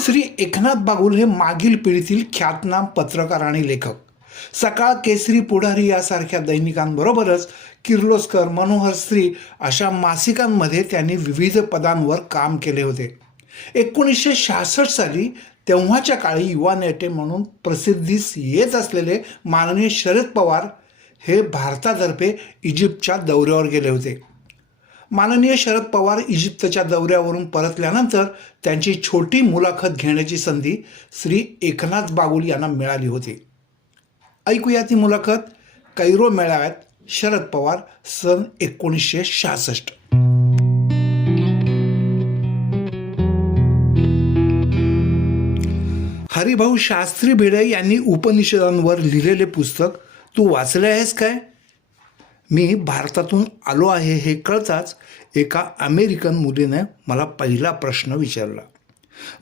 श्री एकनाथ बागुल हे मागील पिढीतील ख्यातनाम पत्रकार आणि लेखक. सकाळ केसरी पुढारी यासारख्या दैनिकांबरोबरच किर्लोस्कर मनोहर स्त्री अशा मासिकांमध्ये त्यांनी विविध पदांवर काम केले होते. एकोणीसशे शहासष्ट साली तेव्हाच्या काळी युवा नेते म्हणून प्रसिद्धीस येत असलेले माननीय शरद पवार हे भारतातर्फे इजिप्तच्या दौऱ्यावर गेले होते. माननीय शरद पवार इजिप्तच्या दौऱ्यावरून परतल्यानंतर त्यांची छोटी मुलाखत घेण्याची संधी श्री एकनाथ बागुल यांना मिळाली होती. ऐकूया ती मुलाखत. कैरो मेळाव्यात शरद पवार सन एकोणीसशे शहासष्ट हरिभाऊ शास्त्री भिडे यांनी उपनिषदांवर लिहिलेले पुस्तक तू वाचले आहेस काय? मी भारतातून आलो आहे हे कळताच एका अमेरिकन मुलीने मला पहिला प्रश्न विचारला.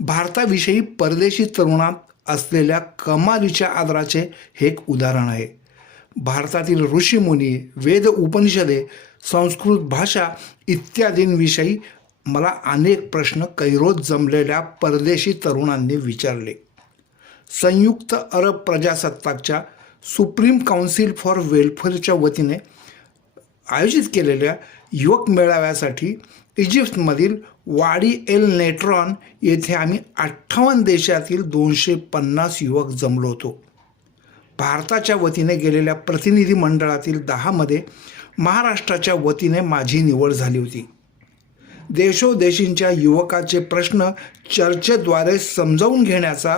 भारताविषयी परदेशी तरुणात असलेल्या कमालीच्या आदराचे हे एक उदाहरण आहे. भारतातील ऋषीमुनी वेद उपनिषदे संस्कृत भाषा इत्यादींविषयी मला अनेक प्रश्न कैरोत जमलेल्या परदेशी तरुणांनी विचारले. संयुक्त अरब प्रजासत्ताकच्या सुप्रीम काउन्सिल फॉर वेलफेअरच्या वतीने आयोजित केलेल्या युवक मेळाव्यासाठी इजिप्तमधील वाडी एल नेट्रॉन येथे आम्ही अठ्ठावन्न देशातील दोनशे पन्नास युवक जमलो होतो. भारताच्या वतीने गेलेल्या प्रतिनिधी मंडळातील दहामध्ये महाराष्ट्राच्या वतीने माझी निवड झाली होती. देशोदेशींच्या युवकाचे प्रश्न चर्चेद्वारे समजावून घेण्याचा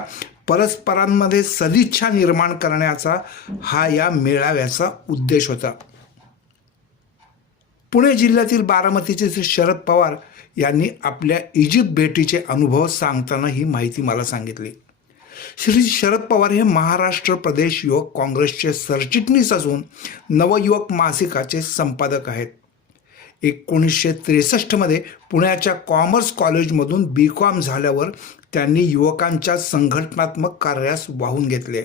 परस्परांमध्ये सदिच्छा निर्माण करण्याचा हा या मेळाव्याचा उद्देश होता. पुणे जिल्ह्यातील बारामतीचे श्री शरद पवार यांनी आपल्या इजिप्त भेटीचे अनुभव सांगताना ही माहिती मला सांगितली. श्री शरद पवार हे महाराष्ट्र प्रदेश युवक काँग्रेसचे सरचिटणीस असून नवयुवक मासिकाचे संपादक आहेत. एकोणीसशे त्रेसष्टमध्ये पुण्याच्या कॉमर्स कॉलेजमधून बी कॉम झाल्यावर त्यांनी युवकांच्या संघटनात्मक कार्यास वाहून घेतले.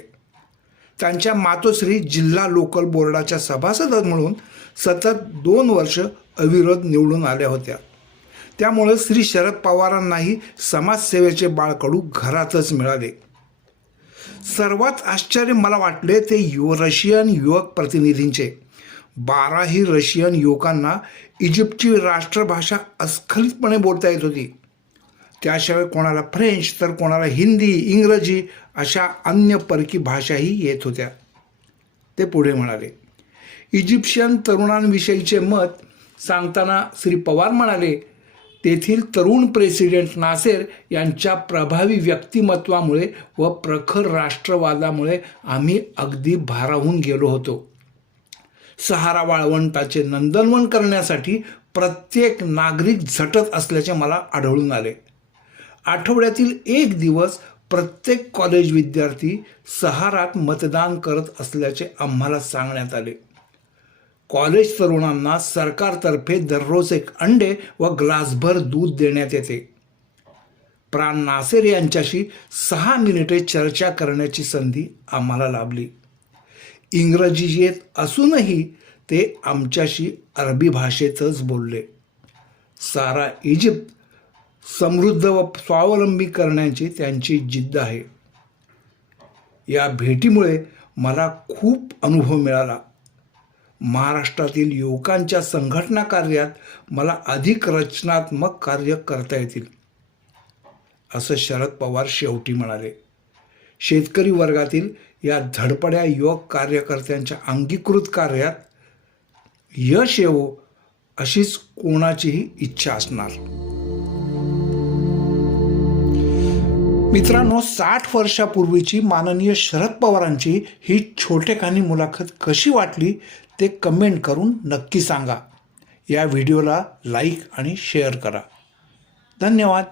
त्यांच्या मातोश्री जिल्हा लोकल बोर्डाच्या सभासद म्हणून सतत दोन वर्ष अविरोध निवडून आल्या होत्या. त्यामुळं श्री शरद पवारांनाही समाजसेवेचे बाळकडू घरातच मिळाले. सर्वात आश्चर्य मला वाटले ते युव रशियन युवक प्रतिनिधींचे. बाराही रशियन युवकांना इजिप्तची राष्ट्रभाषा अस्खलितपणे बोलता येत होती. त्याशिवाय कोणाला फ्रेंच तर कोणाला हिंदी इंग्रजी अशा अन्य परकी भाषाही येत होत्या. ते पुढे म्हणाले इजिप्शियन तरुणांविषयीचे मत सांगताना श्री पवार म्हणाले तेथील तरुण प्रेसिडेंट नासेर यांच्या प्रभावी व्यक्तिमत्वामुळे व प्रखर राष्ट्रवादामुळे आम्ही अगदी भारावून गेलो होतो. सहारा वाळवंटाचे नंदनवन करण्यासाठी प्रत्येक नागरिक झटत असल्याचे मला आढळून आले. आठवड्यातील एक दिवस प्रत्येक कॉलेज विद्यार्थी सहारात मतदान करत असल्याचे आम्हाला सांगण्यात आले. कॉलेज तरुणांना सरकारतर्फे दररोज एक अंडे व ग्लासभर दूध देण्यात येते. प्राण नासेर यांच्याशी सहा मिनिटे चर्चा करण्याची संधी आम्हाला लाभली. इंग्रजी येत असूनही ते आमच्याशी अरबी भाषेतच बोलले. सारा इजिप्त समृद्ध व स्वावलंबी करण्याची त्यांची जिद्द आहे. या भेटीमुळे मला खूप अनुभव मिळाला. महाराष्ट्रातील युवकांच्या संघटना कार्यात मला अधिक रचनात्मक कार्य करता येतील असं शरद पवार शेवटी म्हणाले. शेतकरी वर्गातील या धडपड्या युवक कार्यकर्त्यांच्या अंगीकृत कार्यात यश येवो अशीच कोणाचीही इच्छा असणार. मित्रांनो साठ वर्षापूर्वीची माननीय शरद पवारांची ही छोटेखानी मुलाखत कशी वाटली ते कमेंट करून नक्की सांगा. या व्हिडिओला लाईक आणि शेअर करा. धन्यवाद.